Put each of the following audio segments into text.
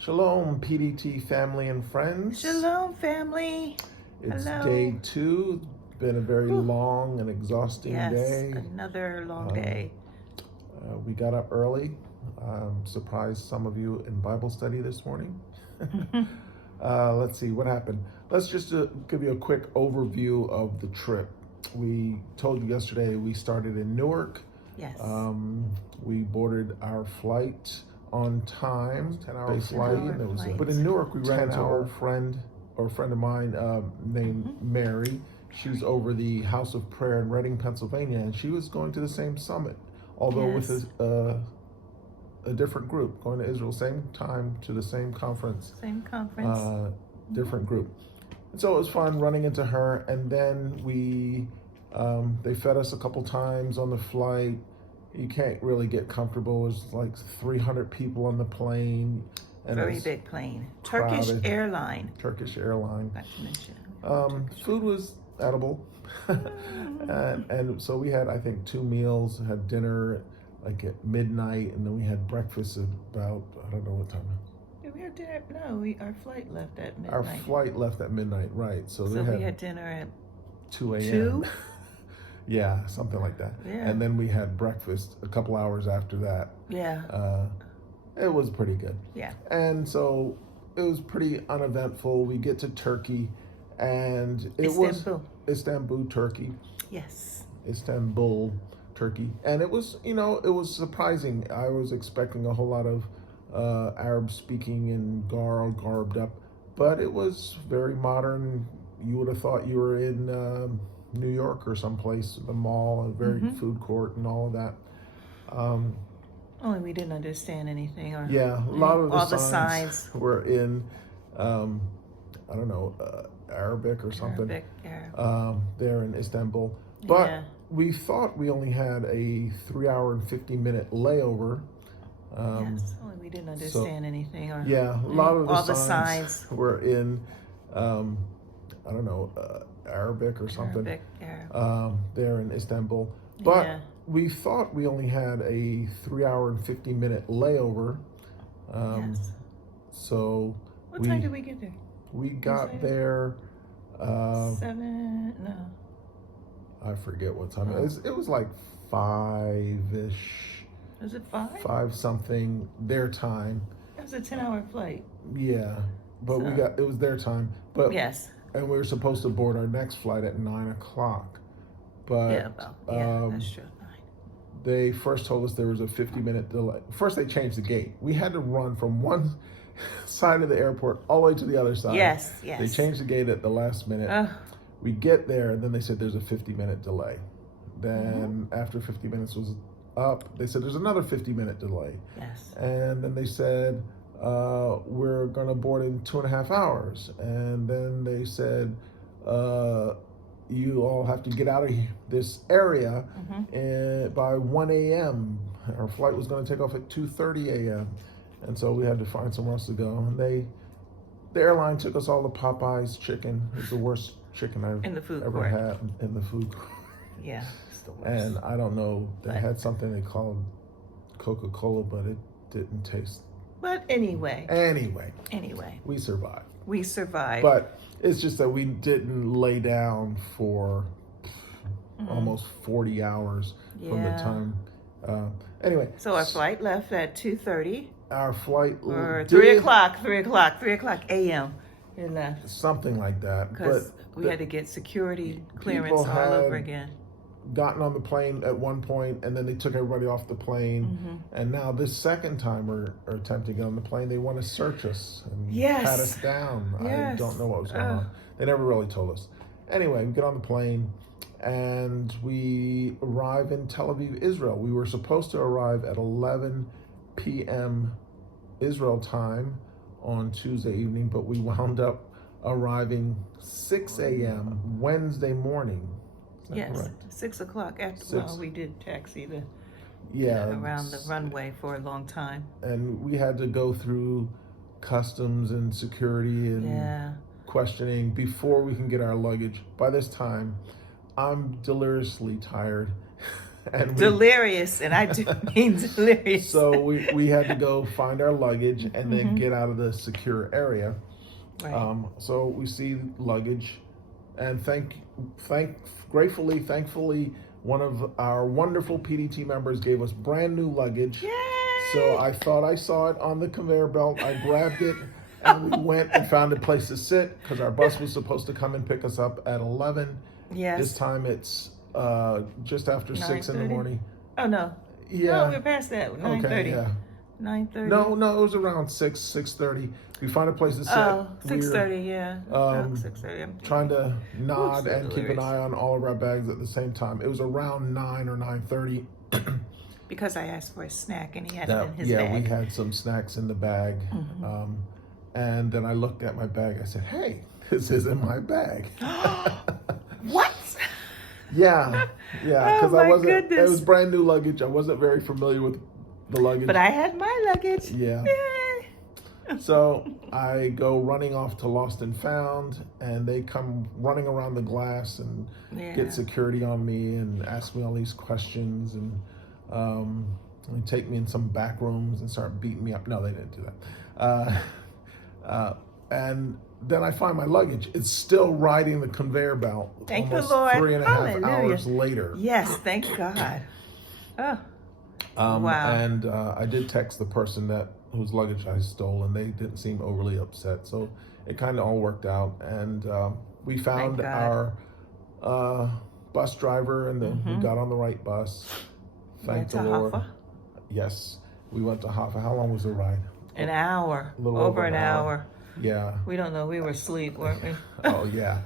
Shalom, PDT family and friends. Shalom, family. It's Hello. day 2. Been a very long and exhausting day. Yes, another long day. We got up early. Surprised some of you in Bible study this morning. Let's see what happened. Let's just give you a quick overview of the trip. We told you yesterday we started in Newark. Yes. We boarded our flight on time, 10-hour flight. And it was flight. But in Newark, we ran into a friend of mine named Mary. She's over the House of Prayer in Reading, Pennsylvania, and she was going to the same summit, although with a different group, going to Israel, same time to the same conference. Same conference. Different group. And so it was fun running into her, and then they fed us a couple times on the flight. You can't really get comfortable. There's like 300 people on the plane. And Very big plane. crowded. Turkish airline. Turkish airline. Not to mention. Food was edible. and so we had, I think, 2 meals, had dinner like at midnight, and then we had breakfast at about, I don't know what time. Did we have dinner? No, our flight left at midnight. Our flight left at midnight, right. So we had dinner at 2 a.m. 2? Yeah, something like that. Yeah. And then we had breakfast a couple hours after that. Yeah. It was pretty good. Yeah. And so it was pretty uneventful. We get to Turkey, and it was Istanbul, Turkey. Yes. Istanbul, Turkey. And it was, it was surprising. I was expecting a whole lot of Arab speaking and garbed up, but it was very modern. You would have thought you were in New York or someplace, the mall, a very food court and all of that. Only we didn't understand anything. Or yeah, a lot of all the signs were in, I don't know, Arabic or something. Arabic. There in Istanbul. But yeah. we thought we only had a 3-hour and 50-minute layover. Yes, only we didn't understand anything. Or yeah, a lot of all the signs were in, I don't know, Arabic or something. Arabic. There in Istanbul. But yeah. we thought we only had a 3-hour and 50-minute layover. Yes. So what time did we get there? We got there 7, no. I forget what time it was. It was like 5-ish. Was it 5? 5 something their time. It was a 10-hour flight. Yeah, but it was their time. But yes. And we were supposed to board our next flight at 9 o'clock. But that's true. 9. They first told us there was a 50-minute delay. First, they changed the gate. We had to run from one side of the airport all the way to the other side. Yes. They changed the gate at the last minute. We get there, and then they said there's a 50-minute delay. Then after 50 minutes was up, they said there's another 50-minute delay. Yes. And then they said, we're going to board in 2.5 hours. And then they said, you all have to get out of this area by 1 a.m. Our flight was going to take off at 2:30 a.m. And so we had to find somewhere else to go. And the airline took us all to Popeye's chicken. It was the worst chicken I've ever had in the food court. Yeah, it's the worst. And I don't know, they had something they called Coca-Cola, but it didn't taste. But anyway. We survived. But it's just that we didn't lay down for almost 40 hours from the time. Anyway. So our flight left at 2:30. Our flight... Or 3 o'clock a.m. It left. Something like that. Because we had to get security clearance all over again. Gotten on the plane at one point, and then they took everybody off the plane. And now this second time we're attempting to get on the plane, they want to search us and pat us down. I don't know what was going on. They never really told us. Anyway, we get on the plane, and we arrive in Tel Aviv, Israel. We were supposed to arrive at 11 p.m. Israel time on Tuesday evening, but we wound up arriving 6 a.m. Wednesday morning. Yes, correct? 6 o'clock. After we did taxi around the runway for a long time. And we had to go through customs and security and questioning before we can get our luggage. By this time, I'm deliriously tired And delirious, and I do mean delirious. So we had to go find our luggage and then get out of the secure area. Right. So we see luggage, and thankfully, one of our wonderful PDT members gave us brand new luggage. Yay! So I thought I saw it on the conveyor belt. I grabbed it, and we went and found a place to sit because our bus was supposed to come and pick us up at 11. Yes. This time it's just after 6 in the morning. Oh no. Yeah. No, we're past that. 9:30. Okay, yeah. 9:30. No, it was around 6:30. We find a place to sit. Oh, 6:30, yeah. 6:30. I'm trying to nod and keep an eye on all of our bags at the same time. It was around 9 or 9:30. Because I asked for a snack and he had it in his bag. Yeah, we had some snacks in the bag. And then I looked at my bag. I said, "Hey, this isn't my bag." What? Yeah, because I wasn't. Goodness. It was brand new luggage. I wasn't very familiar with the luggage. But I had my luggage. Yeah. So I go running off to Lost and Found, and they come running around the glass and get security on me and ask me all these questions and take me in some back rooms and start beating me up. No, they didn't do that. And then I find my luggage. It's still riding the conveyor belt. Thank the Lord. 3.5 hours later. Yes, thank God. Oh. Wow. And I did text the person whose luggage I stole, and they didn't seem overly upset. So it kind of all worked out. And we found our bus driver, and we got on the right bus. Thank the Lord. Hoffa? Yes. We went to Hoffa. How long was the ride? An hour. A little over an hour. Yeah. We don't know. We were asleep, weren't we? Oh, yeah.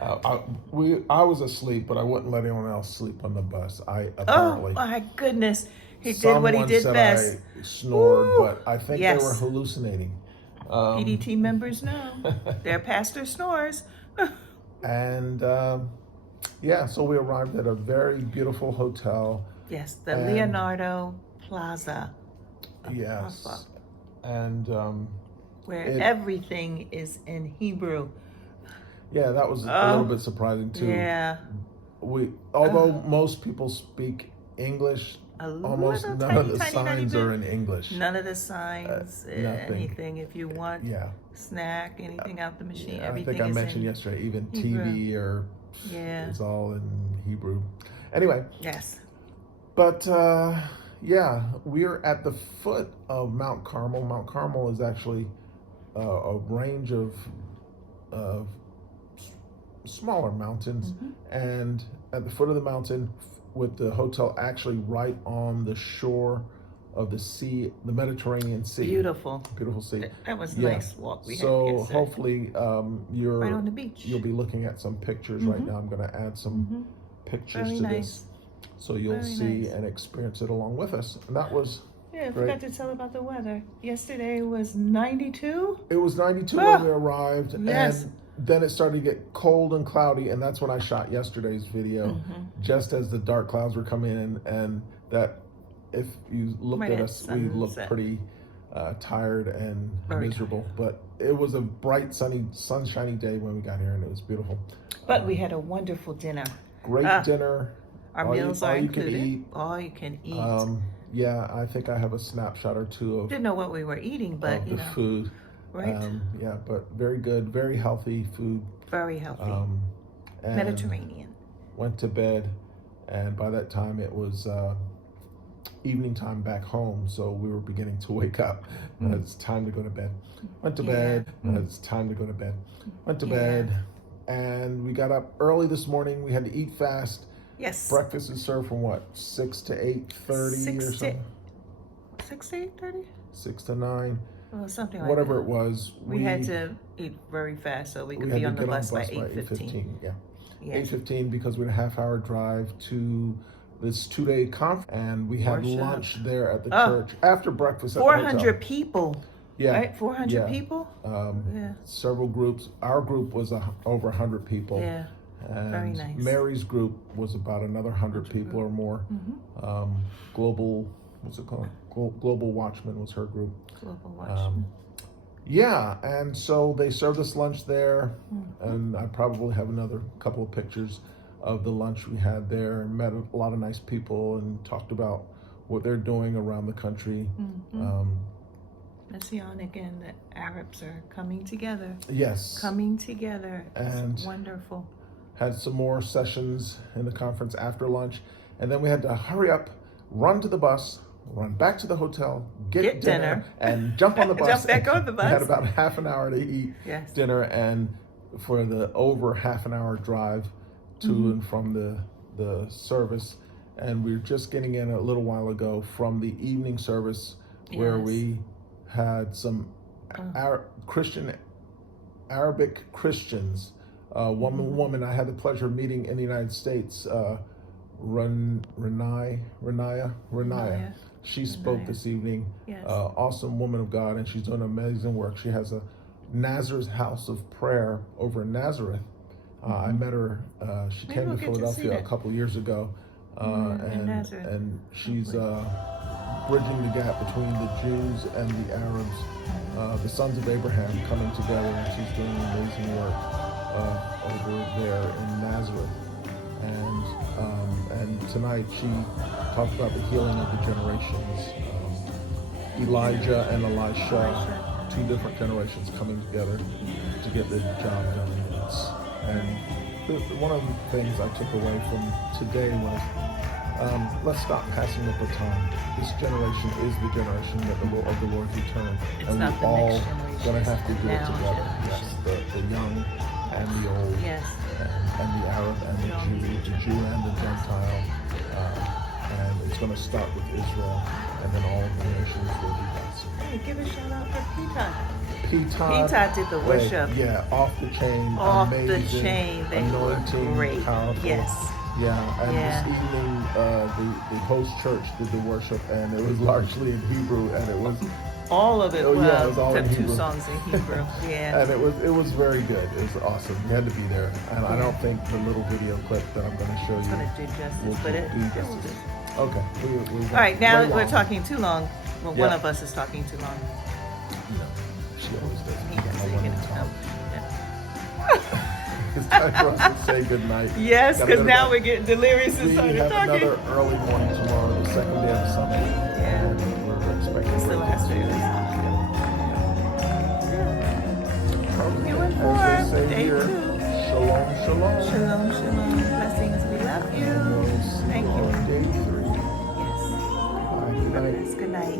I was asleep, but I wouldn't let anyone else sleep on the bus. Apparently. Oh, my goodness. He did what he did best. I snored, but I think they were hallucinating. PDT members know. Their pastor snores. And, so we arrived at a very beautiful hotel. Yes, the Leonardo Plaza. Yes. And where everything is in Hebrew. Yeah, that was a little bit surprising too. Yeah. Although most people speak English, almost none of the signs are in English. None of the signs, anything. If you want snack, anything out the machine, everything is I think I mentioned yesterday, even TV it's all in Hebrew. Anyway. Yes. But we're at the foot of Mount Carmel. Mount Carmel is actually a range of smaller mountains, and at the foot of the mountain, with the hotel actually right on the shore of the sea, the Mediterranean Sea. Beautiful sea. That was a nice walk we had. So hopefully you're right on the beach. You'll be looking at some pictures right now. I'm going to add some pictures to this, so you'll see and experience it along with us. And that was I forgot to tell about the weather. Yesterday was 92. It was 92 when we arrived, and then it started to get cold and cloudy, and that's when I shot yesterday's video, just as the dark clouds were coming in, and that if you looked at us, we looked pretty tired and miserable, but it was a bright, sunshiny day when we got here, and it was beautiful. But we had a wonderful dinner. Great dinner. Our meals are included. All you can eat. I think I have a snapshot or two of. Didn't know what we were eating, but the food. Right. But very good, very healthy food. Very healthy. Mediterranean. Went to bed, and by that time it was evening time back home, so we were beginning to wake up. It's time to go to bed. Went to bed. It's time to go to bed. Went to bed, and we got up early this morning. We had to eat fast. Yes. Breakfast is served from 6 to 8:30 or something. 6 to 8:30. 6 to 9. Well, something like whatever that. It was. We had to eat very fast so we could be on the bus by 8:15. Yeah. 8:15 because we had a half-hour drive to this 2-day conference, and we had lunch there at the church after breakfast. 400 people. Yeah. Right? 400 people. Several groups. Our group was over 100 people. Yeah. And very nice. Mary's group was about another 100 people or more. Global, what's it called? Global Watchman was her group. Global Watchman. And so they served us lunch there, and I probably have another couple of pictures of the lunch we had there, and met a lot of nice people and talked about what they're doing around the country. Messianic and the Arabs are coming together. Yes. Coming together. And it's wonderful. Had some more sessions in the conference after lunch. And then we had to hurry up, run to the bus, run back to the hotel, get dinner, and jump on the bus. Jump back on the bus. We had about half an hour to eat dinner, and for the over half an hour drive to and from the service. And we were just getting in a little while ago from the evening service where we had some Arabic Christians. One woman I had the pleasure of meeting in the United States, Renaya. She spoke this evening. Awesome woman of God, and she's doing amazing work. She has a Nazareth House of Prayer over in Nazareth. I met her. She came to Philadelphia a couple years ago, and she's bridging the gap between the Jews and the Arabs, the sons of Abraham coming together, and she's doing amazing work over there in Nazareth. And tonight she talked about the healing of the generations, Elijah and Elisha, two different generations coming together to get the job done. And one of the things I took away from today was, let's stop passing the baton. This generation is the generation of the Lord's return, and we're all going to have to do it together. Yes, the young and the old, and the Arab and the Jew and the Gentile, and it's going to start with Israel, and then all of the nations will be blessed. Hey, give a shout out for PTOD. PTOD did the worship. Off the chain, amazing, They anointing, great. powerful. And this evening, the host church did the worship, and it was largely in Hebrew, and it was all of it. It was all in Hebrew. 2 songs in Hebrew. And it was very good. It was awesome. You had to be there, and I don't think the little video clip that I'm going to show you. It's going to do justice, but it will do. Okay. All right, now we're talking too long. Well, one of us is talking too long. No, she always does. He does. It's time for us to say goodnight. Yes, because now we're getting delirious and started talking. We have talking. another early morning tomorrow, the second day of the summer. And we're expecting it's the last day of the summer. You as they say day here, 2. Shalom, shalom. Shalom, shalom. Blessings. We love you. We'll see Thank you you. on day 3. Yes. Bye. Good night. Good night.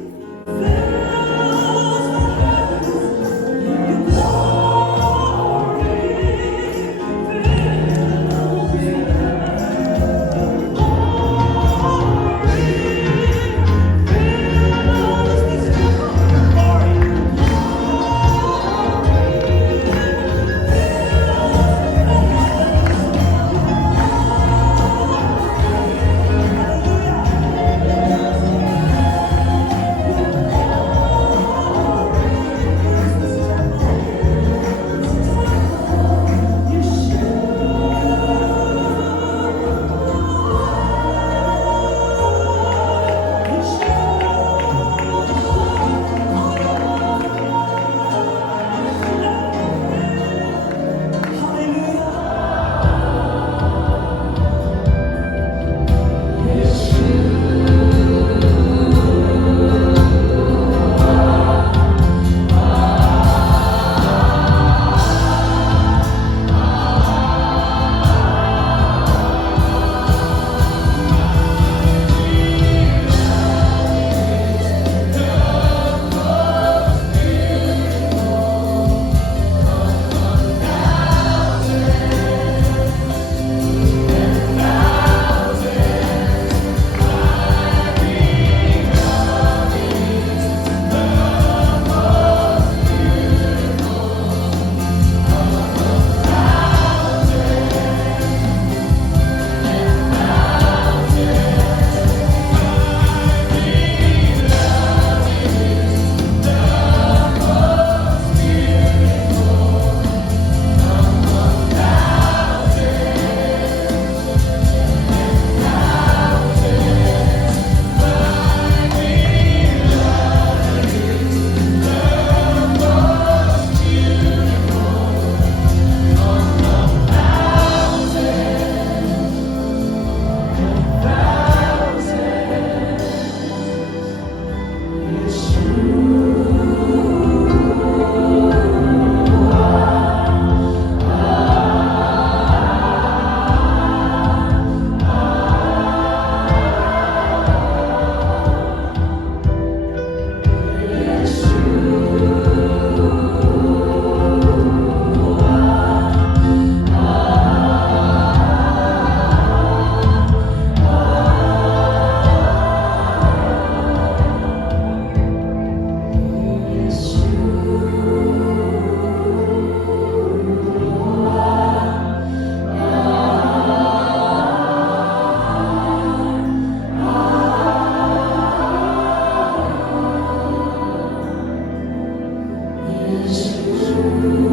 Yes.